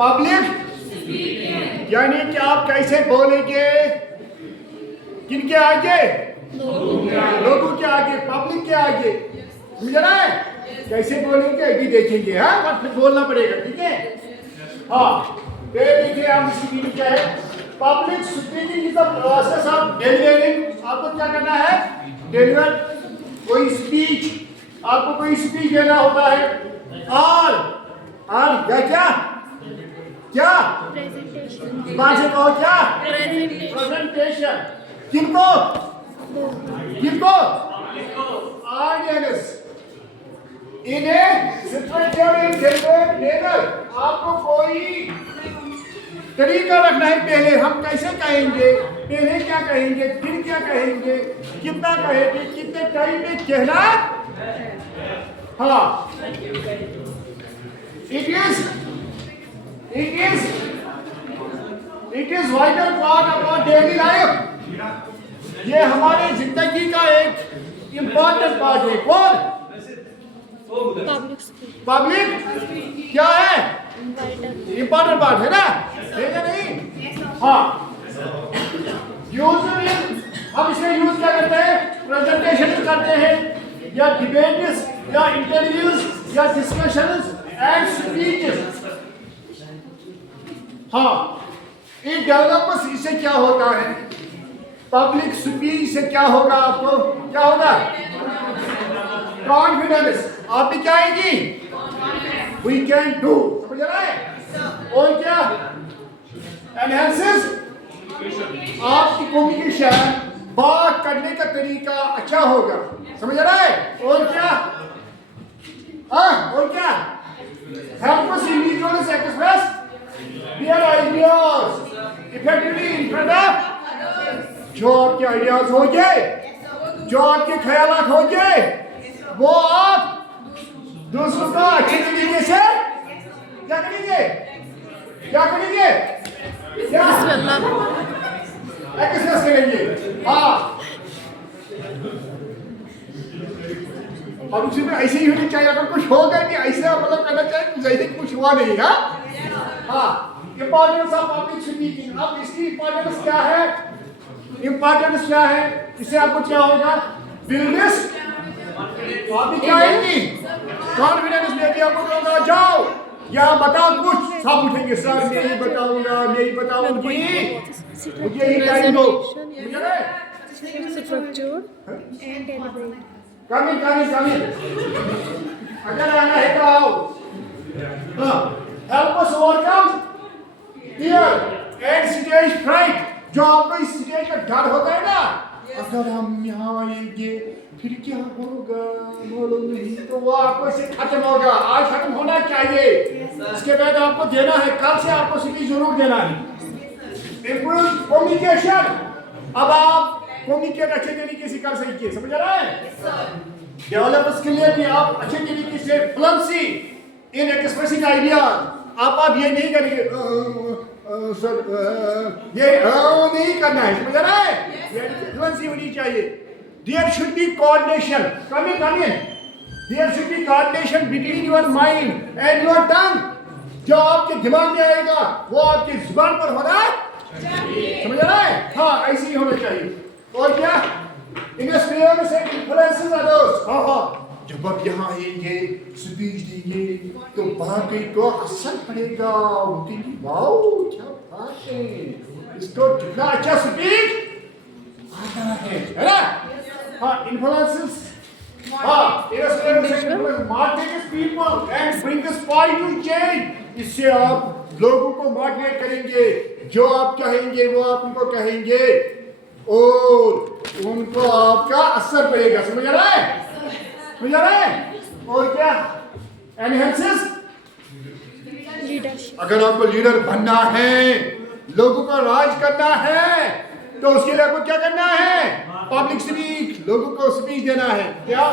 Public यानी कि आप कैसे बोलेंगे, किनके आगे, लोगों के आगे, पब्लिक के आगे, समझ रहा है? कैसे बोलेंगे अभी देखेंगे, हाँ फिर बोलना पड़ेगा, ठीक है? हाँ देखिए आप इसकी मीनिंग क्या है। Public speaking is the process of delivering, आपको क्या करना है, डिलीवर कोई स्पीच, आपको कोई स्पीच देना होता है, और क्या क्या प्रेजेंटेशन, कहो क्या प्रेजेंटेशन, किनको किनको ऑडियंस इन्हें आपको कोई तरीका रखना है। पहले हम कैसे कहेंगे, पहले क्या कहेंगे, फिर क्या कहेंगे, कितना कहेंगे, कितने टाइम में कहना। हाँ it is vital part of our daily life. ये हमारी जिंदगी का एक इम्पोर्टेंट पार्ट है। कौन? पब्लिक क्या है, इम्पोर्टेंट पार्ट है ना, है या नहीं? हाँ यूजुअली हम इसे यूज क्या करते हैं, प्रेजेंटेशन करते हैं, या डिबेट्स, या इंटरव्यूज, या डिस्कशंस एंड स्पीचेस। हाँ इन डेवलपर्स इससे क्या होता है, पब्लिक स्पीच से क्या होगा, आपको क्या होगा, कॉन्फिडेंस। आप भी क्या आएगी, वी कैन डू, समझ रहा है? और क्या एनहांसेस आपकी कम्युनिकेशन, बात करने का तरीका अच्छा होगा, समझ रहा है? और क्या, और क्या, help us individuals express their ideas effectively in front of, जो आपके आइडियाज होंगे, जो आपके ख्यालात होंगे, वो आप दूसरों का अच्छे तरीके से क्या करेंगे, क्या करेंगे, क्या एक्सप्रेस करेंगे। हाँ अब उसी में ऐसे ही होनी चाहिए, अगर कुछ होगा नहीं ऐसे मतलब करना चाहिए, कुछ ऐसे कुछ हुआ नहीं। हाँ इंपॉर्टेंस ऑफ पब्लिक स्पीकिंग। अब इसकी इंपॉर्टेंस क्या है, इंपॉर्टेंस क्या है, इससे आपको क्या होगा, बिजनेस आपकी क्या आएगी, कॉन्फिडेंस लेके आपको होगा, जाओ या बताओ कुछ, सब उठेंगे, सर मैं ही बताऊंगा, मैं ही बताऊंगी, मुझे ही टाइम दो, कमिंग अगर आना है तो आओ। Help us overcome fear and stage fright. जो आपको इस स्टेज का डर होता है ना, अगर हम यहाँ आएंगे फिर क्या होगा मालूम नहीं, तो वो आपको इसे खत्म होगा, आज खत्म होना चाहिए। इसके बाद आपको देना है, कल से आपको स्पीच जरूर देना है। इम्प्रूव कम्युनिकेशन, अब आप कम्युनिकेट अच्छे तरीके से कर सकते, समझ रहा है? डेवलपर्स के लिए भी आप अच्छे तरीके से फ्लुएंसी इन एक्सप्रेसिंग आइडियाज। आप ये नहीं करेंगे सर, ये नहीं करना है, समझ रहा है? ये फ्लुएंसी होनी चाहिए। There should be coordination, come in there should be coordination between your mind and your tongue. जो आपके दिमाग में आएगा वो आपकी जुबान पर होना चाहिए, समझ रहा है? हाँ ऐसे ही होना चाहिए। और क्या, इन्फ्लुएंस एंड इन्फ्लुएंसेस अदर्स। हाँ जब आप यहाँ आएंगे स्पीच देंगे तो बाकी को असर पड़ेगा, उनकी वाओ क्या बात है, इसको कितना अच्छा स्पीच आता है ना? हाँ इन्फ्लुएंसेस, हाँ influence motivates people and brings positive change. इससे आप लोगों को मोटिवेट करेंगे, जो आप कहेंगे वो आप उनको कहेंगे और उनको आपका असर पड़ेगा, समझ रहा है? समझ रहा है? और क्या एनहांसेस लीडरशिप। अगर आपको लीडर बनना है, लोगों को राज करना है, तो उसके लिए आपको क्या करना है, पब्लिक स्पीच, लोगों को स्पीच देना है। क्या,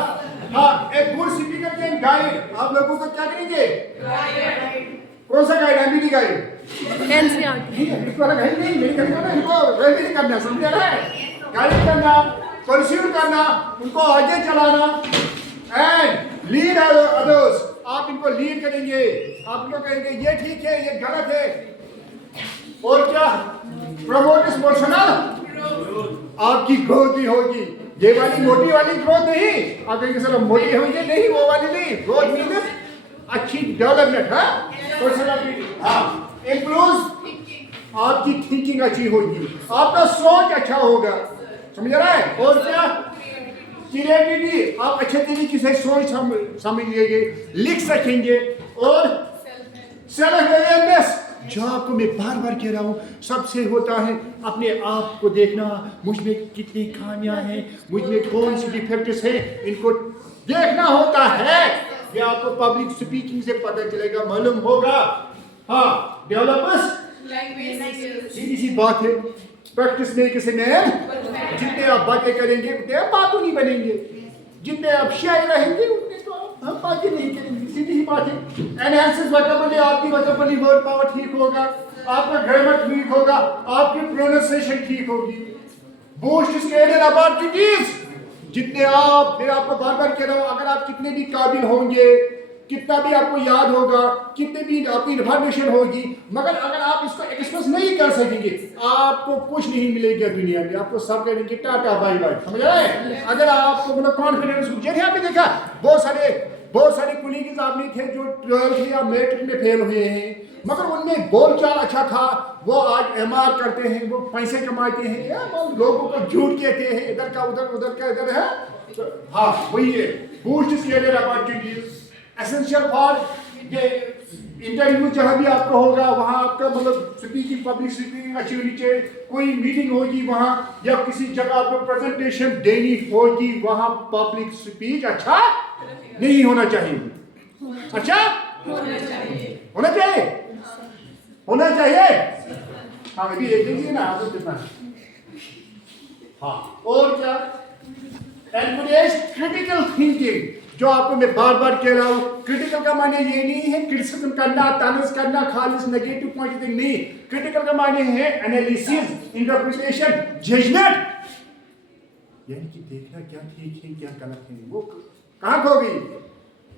हाँ एक गुड स्पीकर कैन गाइड, आप लोगों को क्या करेंगे, कौन सा गाइड, एमबीडी गाइड, इसको अलग है नहीं, मेरी करना ना, इनको वैसे नहीं करना, समझ रहा है? गाइड करना, परस्यू करना, उनको आगे चलाना एंड लीड अदर्स। आप इनको लीड करेंगे, आप इनको कहेंगे ये ठीक है, ये गलत है। और क्या? प्रमोट इमोशनल आपकी ग्रोथ भी होगी। ये वाली मोटी वाली ग्रोथ नहीं, आप कहेंगे सर मोटी होंगे, नहीं वो वाली नहीं। ग्रोथ मीन्स अच्छी डेवलपमेंट है, पर्सनालिटी। हाँ, इम्प्रूव आपकी थिंकिंग अच्छी होगी, आपका सोच अच्छा होगा, समझ रहा है? और क्या? क्रिएटिविटी, आप अच्छे तरीके से सोच समझिएंगे, लिख सकेंगे। और सेल्फ अवेयरनेस, जो आपको मैं बार बार कह रहा हूँ, सबसे होता है अपने आप को देखना, मुझ में कितनी खामियां हैं, मुझ में कौन सी डिफेक्ट्स हैं, इनको देखना होता है। ये आपको पब्लिक स्पीकिंग से पता चलेगा, मालूम होगा। हाँ, डेवलपर्स सीधी सी बात है, प्रैक्टिस में किसी में जितने आप बातें करेंगे उतने आप बातों नहीं बनेंगे, जितने आप शायर रहेंगे उतने तो आप बातें नहीं करेंगे, सीधी ही बात है। एनहांसेस वोकैबुलरी, आपकी वोकैबुलरी वर्ड पावर ठीक होगा, आपका ग्रामर ठीक होगा, आपकी प्रोनाउंसिएशन ठीक होगी। बूस्ट स्किल अपॉर्चुनिटीज, जितने आप, मैं आपको बार बार कह रहा हूँ, अगर आप कितने भी काबिल होंगे, कितना भी आपको याद होगा, कितने भी आपकी इन्फॉर्मेशन होगी, मगर अगर आप इसको एक्सप्रेस नहीं कर सकेंगे, आपको कुछ नहीं मिलेगा दुनिया में। आपको सब कहेंगे टाटा बाय बाय, समझ रहे हैं? अगर आपको मतलब कॉन्फिडेंस, जैसे आपने देखा बहुत सारे कुलीग्स आपने थे जो 12th या मैट्रिक में फेल हुए हैं, मगर उनमें बोलचाल अच्छा था, वो आज एमआर करते हैं, वो पैसे कमाते हैं, या वो लोगों को झूठ कहते हैं, इधर का उधर, उधर का इधर है। हाँ, वही है boost skill opportunities, essential for ये इंटरव्यू जहाँ भी आपका होगा, वहाँ आपका मतलब स्पीकिंग, पब्लिक स्पीकिंग अच्छी होनी चाहिए। कोई मीटिंग होगी वहाँ, या किसी जगह आपको प्रेजेंटेशन देनी होगी, वहाँ पब्लिक स्पीच अच्छा नहीं होना चाहिए। अच्छा होना चाहिए। हाँ, अभी एक देखिए ना आप कितना। हाँ, और क्या? एनकरेज क्रिटिकल थिंकिंग, जो आपको मैं बार बार कह रहा हूँ। क्रिटिकल का माने ये नहीं है क्रिटिसिज्म करना, तानस करना, खालिस नेगेटिव पॉइंट नहीं। क्रिटिकल का माने है एनालिसिस, इंटरप्रिटेशन, जजमेंट, यानी कि देखना क्या ठीक है क्या गलत है, वो कहाँ खो गई?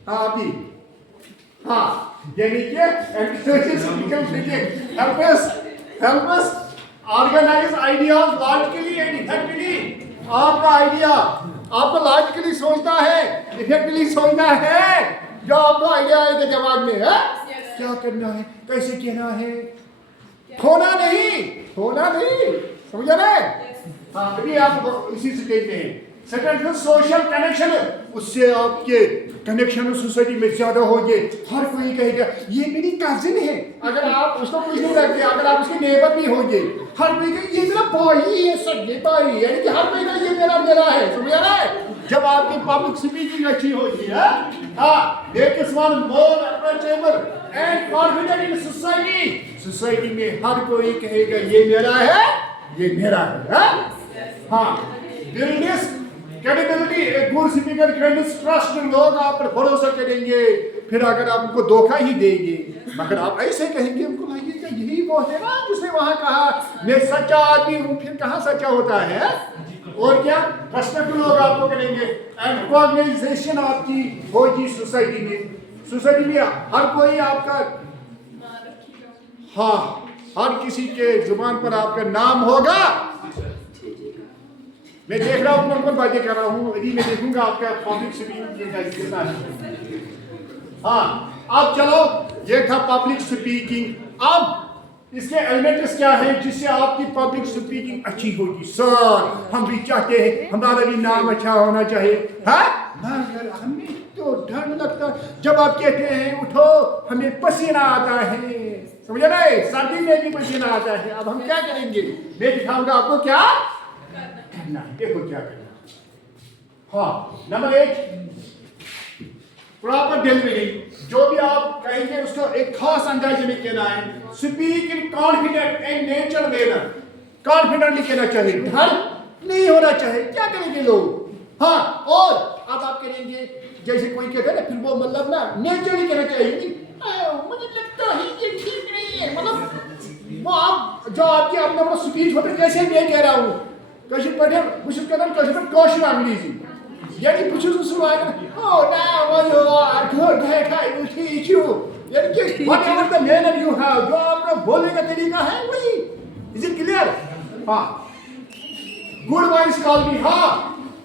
हाँ अभी, हाँ, यानी कि help us organize ideas logically and effectively। आपका आइडिया आपको लॉजिकली सोचना है, इफेक्टिवली सोचना है, जो आपको आइडिया आएगा दिमाग में है, क्या करना है, कैसे कहना है, खोना नहीं, समझ रहे? हाँ, अभी आप इसी स्टेज में हैं। सेकंड, सोशल कनेक्शन, उससे आपके कनेक्शन सोसाइटी में ज्यादा होंगे। हर कोई कहेगा ये मेरी कजिन है, अगर आप उसको कुछ नहीं रखते, अगर आप उसके नेबर भी होंगे, हर कोई कहेगा ये मेरा भाई है, सगे भाई, यानी कि हर कोई कहेगा ये मेरा है, समझ रहा है? जब आपकी पब्लिक स्पीकिंग अच्छी होती है, हाँ, make one more approachable and confident in society में हर कोई कहेगा ये मेरा है। हाँ, बिल्डिंग क्रेडिबिलिटी, एक गुड स्पीकर क्रेडिट ट्रस्ट, लोग आप पर भरोसा करेंगे। फिर अगर आप उनको धोखा ही देंगे, मगर आप ऐसे कहेंगे, उनको लगेगा यही वो है ना जिसने वहां कहा मैं सच्चा आदमी हूँ, फिर कहाँ सच्चा होता है? और क्या? रेस्पेक्ट लोग आपको करेंगे एंड ऑर्गेनाइजेशन आपकी होगी सोसाइटी में हर कोई आपका, हाँ, हर किसी के जुबान पर आपका नाम होगा। मैं देख रहा हूँ कौन बातें कर रहा हूँ, यदि मैं देखूंगा आपका पब्लिक स्पीकिंग कितना है। हाँ, अब चलो, ये था पब्लिक स्पीकिंग। अब इसके एलिमेंट्स क्या है जिससे आपकी पब्लिक स्पीकिंग अच्छी होगी? सर, हम भी चाहते हैं हमारा भी नाम अच्छा होना चाहिए। हाँ, मगर हमें तो डर लगता जब आप कहते हैं उठो, हमें पसीना आता है, समझ रहे? सर्दी में भी पसीना आता है। अब हम क्या करेंगे? मैं दिखाऊंगा आपको क्या करना है। देखो क्या करना। हाँ, नंबर 1, प्रॉपर डिलीवरी। जो भी आप कहेंगे उसको एक खास अंदाज में कहना है। Speak in confident and nature manner, confidently कहना चाहिए, डर नहीं होना चाहिए। क्या करेंगे लोग? हाँ, और अब आप करेंगे जैसे कोई कहता है ना, फिर वो मतलब ना नेचुरली कहना चाहिए। मुझे लगता है ये ठीक नहीं है, मतलब वो आप जो आपकी अपना स्पीच होता है, कैसे मैं कह रहा हूँ, कशी पढ़े मुझे कहता हूँ, कशी पर कौशल अंग्रेजी, यानी कुछ सुनवाएगा Oh, now you are good. I will teach you. यानी कि whatever the manner you have, जो आपका बोलने का तरीका है वही. Is it clear? हाँ. Good voice call me. हाँ.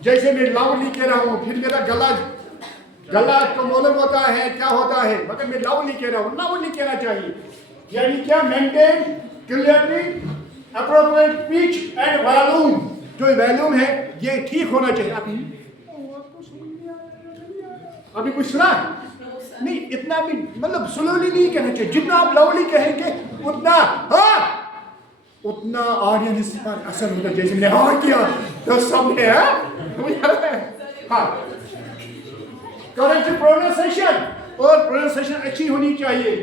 जैसे मैं loudly कह रहा हूँ, फिर मेरा गला कमोलम होता है, क्या होता है? मगर मैं loudly कह रहा हूँ, loudly कहना चाहिए. यानी क्या? Maintain clarity, appropriate pitch and volume. जो वॉल्यूम है ये ठीक होना चाहिए. अभी कुछ सुना नहीं, इतना भी मतलब स्लोली नहीं कहना चाहिए. जितना आप लाउडली कहेंगे उतना ऑडियंस पर असर होगा. जैसे मैंने हाँ किया तो सबने हाँ. करेक्ट प्रोनाउंसिएशन और प्रोनाउंसिएशन अच्छी होनी चाहिए.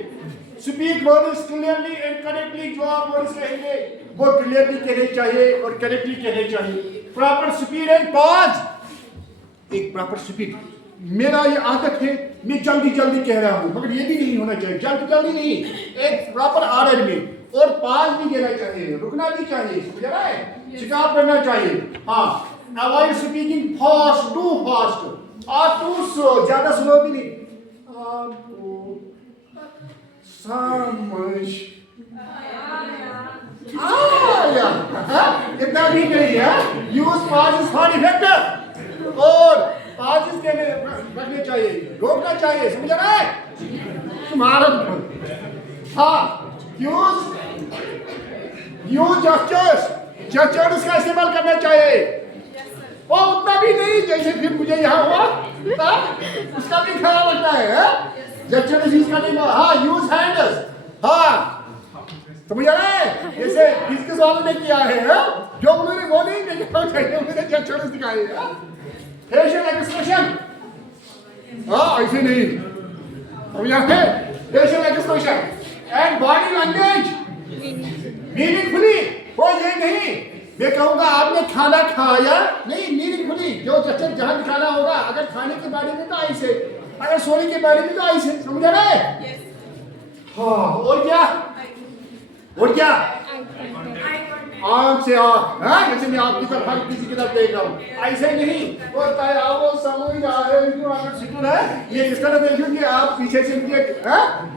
Speak words clearly and correctly. जो आप वर्ड्स कहेंगे वो क्लियरली कहने चाहिए और करेक्टली कहने चाहिए. Proper speed and pause. एक प्रॉपर स्पीड. मेरा ये आदत है मैं जल्दी कह रहा हूँ, मगर ये भी नहीं होना चाहिए. जल्दी नहीं, एक प्रॉपर ऑर्डर में. और पास भी देना चाहिए, रुकना भी चाहिए. समझ रहा है? स्टॉप करना चाहिए. हाँ. Avoid speaking fast, too fast और टू स्लो. ज्यादा स्लो भी नहीं. आपको समझ आया? इतना भी नहीं है. Use pause for effect. और पाजिस देने रखने चाहिए, रोकना चाहिए. समझ रहा है? तुम्हारा हाँ. यूज जस्चर्स का इस्तेमाल करना चाहिए. वो उतना भी नहीं जैसे फिर मुझे यहाँ हुआ उसका भी ख्याल रखना है. जस्चर्स इसका नहीं. हाँ. Use hands. हाँ. समझ रहा है? जैसे फिजिक्स वालों ने किया है जो उन्होंने वो नहीं चाहिए, उन्होंने जस्चर्स दिखाए. Facial expression. हाँ ऐसे नहीं. समझ रहे हैं? Facial expression and body language meaningfully. वो ये नहीं मैं कहूँगा आपने खाना खाया, नहीं. मीनिंगफुली जो जहाँ दिखाना होगा. अगर खाने के बारे में तो ऐसे, अगर सोने के बारे में तो ऐसे. समझ रहा है? हाँ. और क्या आंख से आंख. जैसे मैं आपकी तरफ हर किसी की तरफ देख रहा हूँ, ऐसे नहीं होता है. आप समझ रहे हैं? ये इस तरह देखिए कि आप पीछे से मुझे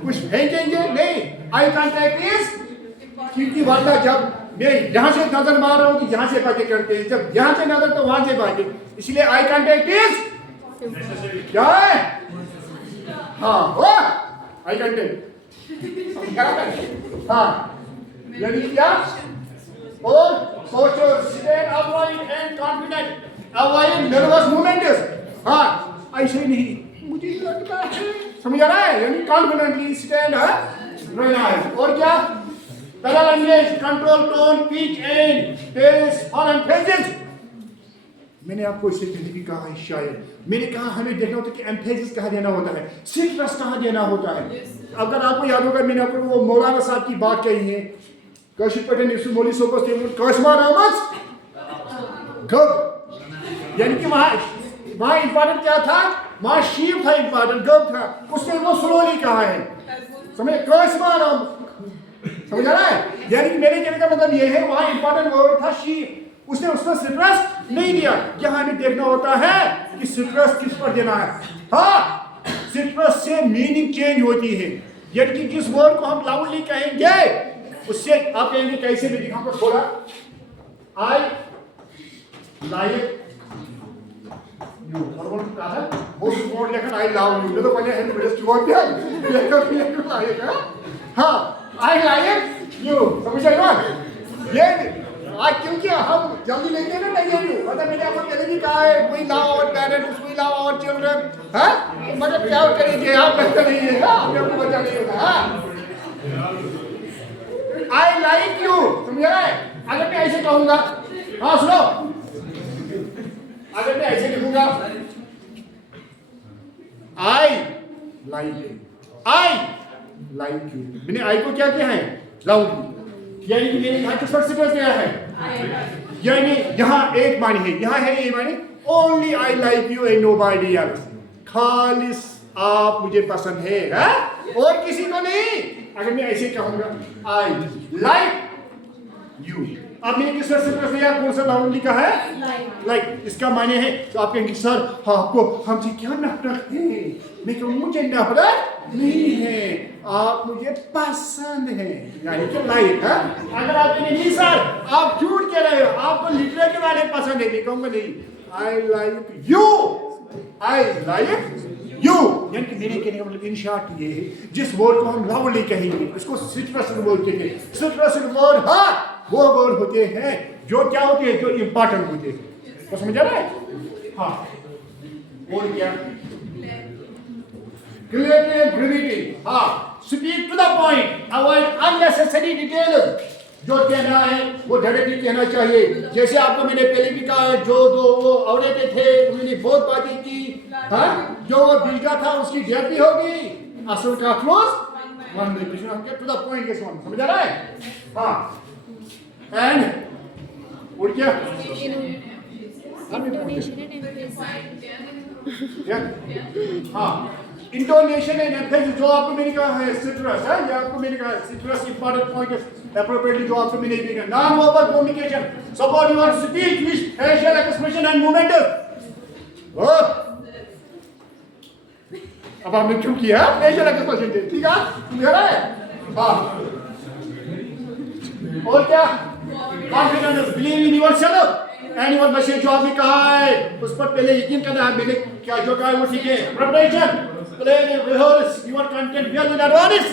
कुछ फेंकेंगे नहीं. आई कांटेक्ट इज, क्योंकि वरना जब मैं यहाँ से नजर मार रहा हूँ कि यहाँ से बातें करते हैं, जब यहाँ से नजर तो वहां से बातें. इसलिए आई कांटेक्ट इज क्या है? हाँ. Eye contact. हाँ. यानी क्या? और सोचो. Stand upright and confident. Avoid nervous movements. हाँ. ऐसे नहीं मुझे लगता है. समझ आ रहा है? यानी कॉन्फिडेंटली स्टैंड रहना है. और क्या? Paralanguage, control tone, pitch and pace और एम्फेसिस. मैंने आपको इससे पहले भी कहा है शायद. मैंने कहा हमें देखना होता है कि एम्फेसिस कहाँ देना होता है, स्ट्रेस कहाँ देना होता है. अगर आपको याद होगा मैंने आपको वो मौलाना साहब की बात कही है. कशिश पटेल ने मोली सोपस थे कस्मा रामस गब. यानी कि वहाँ इंपॉर्टेंट क्या था? वहाँ शीप था इंपॉर्टेंट, गब था. उसने वो स्लोली कहा है. समझे? कस्मा राम. समझ रहा है? यानी कि मेरे कहने का मतलब ये है वहाँ इंपॉर्टेंट वर्ड था शीप. उसने उसमें सिट्रस नहीं दिया. यहाँ हमें देखना होता है कि सिट्रस किस पर देना है. हाँ. सिट्रस से मीनिंग चेंज होती है. यानी कि जिस वर्ड को हम लाउडली कहेंगे उससे आप कहेंगे कैसे भी दिखाऊंगा थोड़ा. I like you. और कहा है वो वर्ड लेकर आई लव यू. तो पहले है तो बेस्ट वर्ड है. हाँ. I like you. समझ आए ना? ये आज क्योंकि हम जल्दी लेंगे ना नहीं यू. मतलब मैंने आपको पहले भी कहा है we love our parents, we love our children. हाँ. मतलब क्या करेंगे आप? बेहतर नहीं है. हाँ. आपको बचा नहीं होगा. हाँ. I like you. समझ रहा है? अगर मैं ऐसे कहूँगा, हाँ सुनो. अगर मैं ऐसे लिखूंगा I like you. I like you. मैंने I को क्या किया है? लाउड. यानी कि मैंने यहाँ किस पर सिक्वेंस दिया है? यानी यहाँ एक मानी है, यहाँ है ये मानी only I like you and nobody else. खालिस आप मुझे पसंद है, और किसी को नहीं. अगर मैं ऐसे कहूंगा I like यू। अब मैंने किस तरह से दिया, कौन सा नाउन लिखा है, लाइक। इसका माने है, तो आप कहेंगे सर हाँ आपको हमसे क्या नफरत है, मैं कहूँ मुझे नफरत नहीं है, आप मुझे पसंद है, यानी कि लाइक है। अगर आप कहेंगे नहीं सर आप झूठ कह रहे हो, आपको लिटरेचर वाले पसंद है, मैं कहूँगा नहीं, I like you, I like you. यानी कि मेरे कहने का मतलब इन शॉर्ट ये है, जिस वर्ड को हम लवली कहेंगे उसको सिट्रस वर्ड कहते हैं। सिट्रस वर्ड हाँ वो वर्ड होते हैं जो क्या होते हैं, जो इंपॉर्टेंट होते हैं, तो समझ आ रहा है। हाँ और क्या, क्लियर ब्रीविटी, हाँ speak to the point, avoid unnecessary details. जो कहना है वो डायरेक्टली कहना चाहिए। जैसे आपको मैंने पहले भी कहा है, जो दो वो औरतें थे उन्होंने बहुत बातें की, हाँ जो वो बीजा था उसकी डेथ भी होगी, असल का क्लोज वन रिपीटेशन हम टू द पॉइंट के समान, समझ आ रहा है। हाँ एंड और क्या, हाँ इंटोनेशन एंड एम्फेसिस, जो आपको मैंने कहा है सिट्रस है, ये आपको मैंने कहा सिट्रस इंपॉर्टेंट पॉइंट है एप्रोप्रिएटली, जो आपको मैंने भी कहा non verbal communication support your speech which facial expression and movement. अब आपने क्यों किया फेशियल एक्सप्रेशन, ठीक है क्लियर है। हाँ और क्या, confidence, believe in yourself and your message, जो आपने कहा है उस पर पहले यकीन करना है, मैंने क्या जो कहा है वो ठीक है। Preparation, plan and rehearse your content well in advance,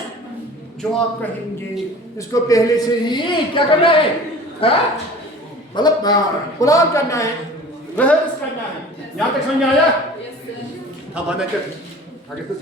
जो आप कहेंगे इसको पहले से ही क्या करना है, मतलब प्लान करना है, रिहर्स करना है। यहाँ तक समझ आया। हाँ बंद कर आगे तो